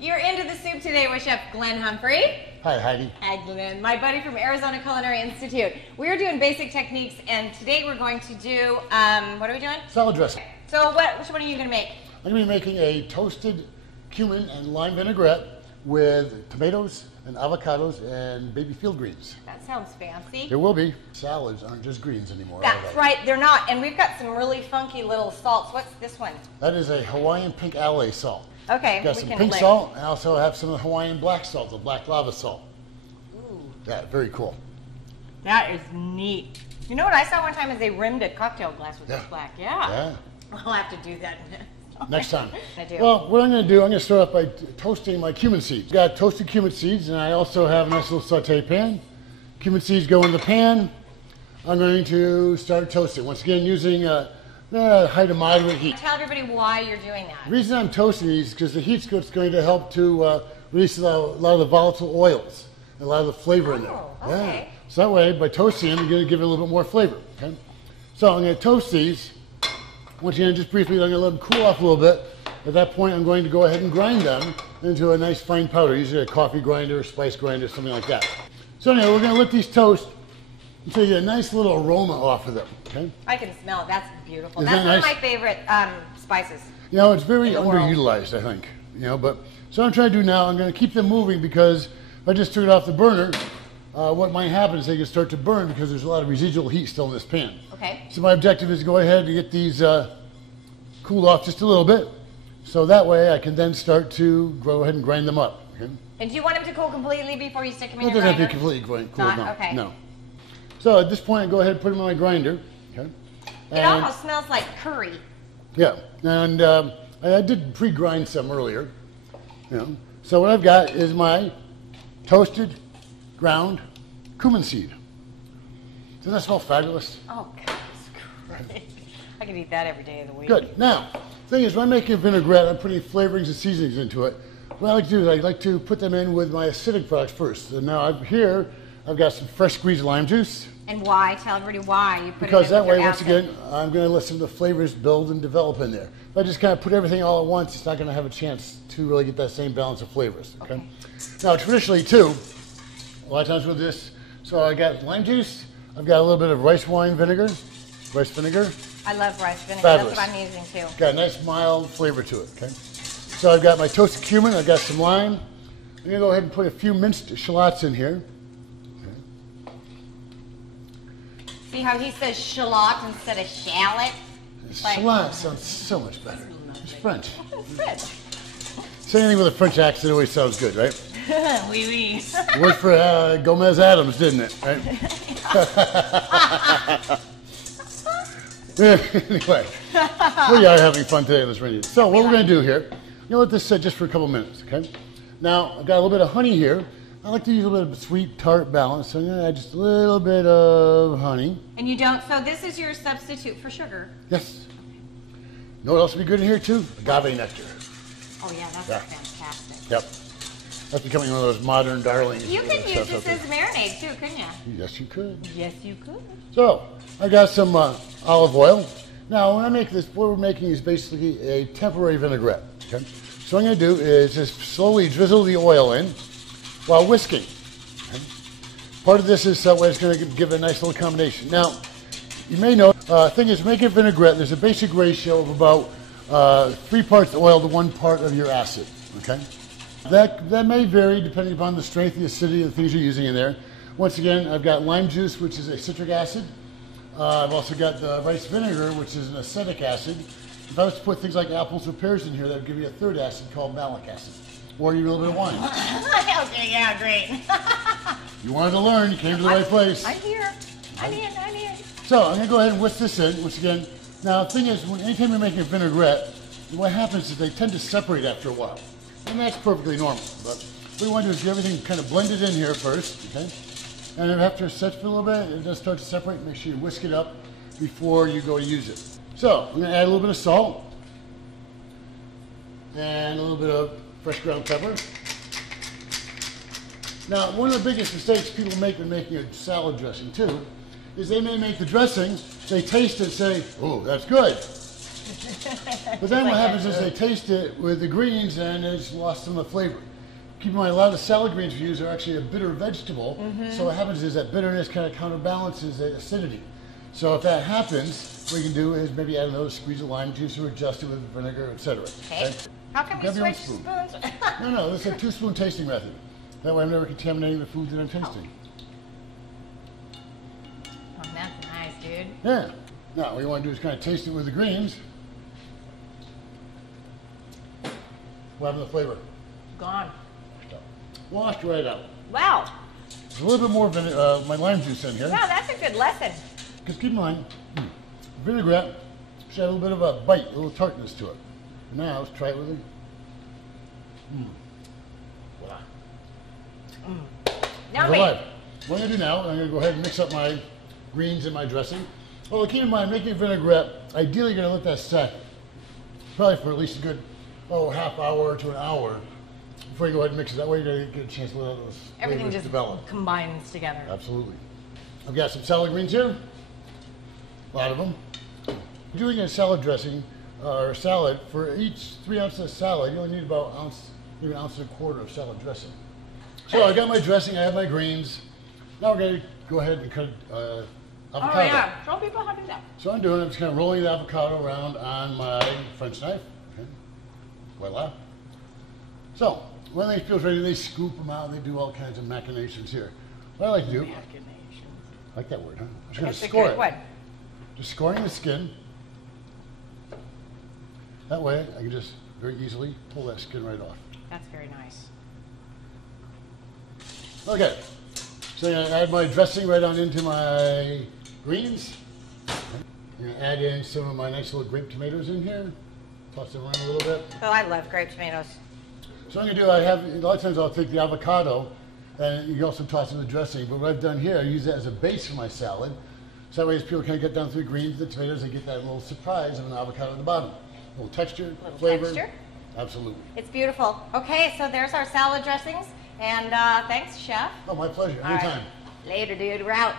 You're into the soup today with Chef Glenn Humphrey. Hi, Heidi. Hi, Glenn. My buddy from Arizona Culinary Institute. We're doing basic techniques, and today we're going to do, what are we doing? Salad dressing. So which one are you going to make? I'm going to be making a toasted cumin and lime vinaigrette with tomatoes and avocados and baby field greens. That sounds fancy. There will be. Salads aren't just greens anymore. That's right, they're not. And we've got some really funky little salts. What's this one? That is a Hawaiian pink alay salt. Okay, Got some pink salt, and I also have some Hawaiian black salt, the black lava salt. Ooh. Yeah, very cool. That is neat. You know what I saw one time is they rimmed a cocktail glass with this black. Yeah. I'll have to do that next time. I do. Well, what I'm going to do, I'm going to start off by toasting my cumin seeds. Got toasted cumin seeds, and I also have a nice little saute pan. Cumin seeds go in the pan. I'm going to start toasting. Once again, using high to moderate heat. Tell everybody why you're doing that. The reason I'm toasting these is because the heat's going to help to release a lot of the volatile oils and a lot of the flavor in there. Okay. Yeah. So that way, by toasting them, you're going to give it a little bit more flavor. Okay. So I'm going to toast these. Once again, just briefly, I'm going to let them cool off a little bit. At that point, I'm going to go ahead and grind them into a nice fine powder, usually a coffee grinder, a spice grinder, something like that. So anyway, we're going to let these toast until you get a nice little aroma off of them. Okay? I can smell it. That's beautiful. Isn't That's that one nice? of my favorite spices. You know, it's very In the world. underutilized, I think. You know, but so what I'm trying to do now, I'm going to keep them moving because if I just took it off the burner, what might happen is they can start to burn because there's a lot of residual heat still in this pan. Okay. So my objective is to go ahead and get these cooled off just a little bit, so that way I can then start to go ahead and grind them up. Okay? And do you want them to cool completely before you stick them in It your doesn't grinder? have to be completely cooled, Not? no. Okay. No. So at this point, I go ahead and put them in my grinder. Okay? It almost smells like curry. Yeah, and I did pre-grind some earlier. You know, so what I've got is my toasted, ground cumin seed. Doesn't that smell fabulous? Oh, God, it's great. I could eat that every day of the week. Good. Now, the thing is, when I'm making a vinaigrette, I'm putting flavorings and seasonings into it. What I like to do is I like to put them in with my acidic products first. And now I've got some fresh squeezed lime juice. And why? Tell everybody why you put Because it in that way, with your once acid. again, I'm going to let some of the flavors build and develop in there. If I just kind of put everything all at once, it's not going to have a chance to really get that same balance of flavors. Okay. Now, traditionally, too, a lot of times with this, so I got lime juice, I've got a little bit of rice vinegar. I love rice vinegar. Fabulous. That's what I'm using too. Got a nice mild flavor to it. Okay. So I've got my toasted cumin, I've got some lime. I'm going to go ahead and put a few minced shallots in here. See how he says shallot instead of shallot? Like- Shallot sounds so much better. It's French. French. Say anything with a French accent always sounds good, right? Oui, oui. Worked for Gomez Adams, didn't it? Right? Anyway, we are having fun today on this radio. So what we're going to do here, I'm going to let this sit just for a couple minutes, okay? Now, I've got a little bit of honey here. I like to use a little bit of sweet tart balance, so I'm going to add just a little bit of honey. And you don't, so this is your substitute for sugar. Yes. Know what else would be good in here too? Agave nectar. Oh yeah, that's fantastic. Yep. That's becoming one of those modern darlings. You could use Stuff this out there. as marinade too, couldn't you? Yes, you could. Yes, you could. So, I got some olive oil. Now, when I make this, what we're making is basically a temporary vinaigrette. Okay? So what I'm going to do is just slowly drizzle the oil in while whisking. Okay? Part of this is that way it's going to give a nice little combination. Now, you may know, thing is, making a vinaigrette, there's a basic ratio of about 3 parts oil to 1 part of your acid. Okay? That may vary depending upon the strength, the acidity of the things you're using in there. Once again, I've got lime juice, which is a citric acid. I've also got the rice vinegar, which is an acetic acid. If I was to put things like apples or pears in here, that would give you a third acid called malic acid. Or even a little bit of wine. Okay, yeah, great. You wanted to learn, you came to the right place. I'm here. I'm in. So I'm going to go ahead and whisk this in, once again. Now, the thing is, anytime you're making a vinaigrette, what happens is they tend to separate after a while. And that's perfectly normal. But what we want to do is get everything kind of blended in here first, okay? And then after it sets for a little bit, it does start to separate. Make sure you whisk it up before you go to use it. So I'm going to add a little bit of salt and a little bit of fresh ground pepper. Now, one of the biggest mistakes people make when making a salad dressing too is they may make the dressing, they taste it and say, oh, that's good. But then what happens is they taste it with the greens and it's lost some of the flavor. Keep in mind, a lot of the salad greens we use are actually a bitter vegetable. So what happens is that bitterness kind of counterbalances the acidity. So if that happens, what you can do is maybe add another squeeze of lime juice or adjust it with vinegar, etc. Okay. How can we switch spoons? No, this is a 2-spoon tasting method. That way I'm never contaminating the food that I'm tasting. Oh, that's nice, dude. Yeah. Now, what you want to do is kind of taste it with the greens. What happened to the flavor? Gone. Washed right out. Wow. There's a little bit more my lime juice in here. Wow, that's a good lesson. Because keep in mind, vinaigrette should have a little bit of a bite, a little tartness to it. Now, let's try it with it. Voila. Yummy. What I'm going to do now, I'm going to go ahead and mix up my greens and my dressing. Well, keep in mind, making a vinaigrette, ideally you're going to let that set probably for at least a good, half hour to an hour before you go ahead and mix it. That way you're going to get a chance to let those Everything flavors just develop. combines together. Absolutely. I've got some salad greens here, a lot of them. Doing a salad dressing or salad, for each 3 ounces of salad, you only need about an ounce, maybe an ounce and a quarter of salad dressing. So I got my dressing, I have my greens. Now we're going to go ahead and cut avocado. Oh yeah, show people how to do that. So I'm doing, I'm just kind of rolling the avocado around on my French knife. Okay. Voila. So when they feel ready, they scoop them out. They do all kinds of machinations here. What I like to do, I like that word, huh? I'm just going to score it. What? Just scoring the skin. That way I can just very easily pull that skin right off. That's very nice. Okay. So I'm going to add my dressing right on into my greens. I'm going to add in some of my nice little grape tomatoes in here. Toss them around a little bit. Oh, I love grape tomatoes. So I'm going to do, a lot of times I'll take the avocado and you can also toss in the dressing. But what I've done here, I use that as a base for my salad. So that way as people kind of get down through the greens, the tomatoes, they get that little surprise of an avocado at the bottom. A little texture, flavor. Texture. Absolutely. It's beautiful. Okay, so there's our salad dressings. And thanks, Chef. Oh, my pleasure. All right. Anytime. Later, dude. We're out.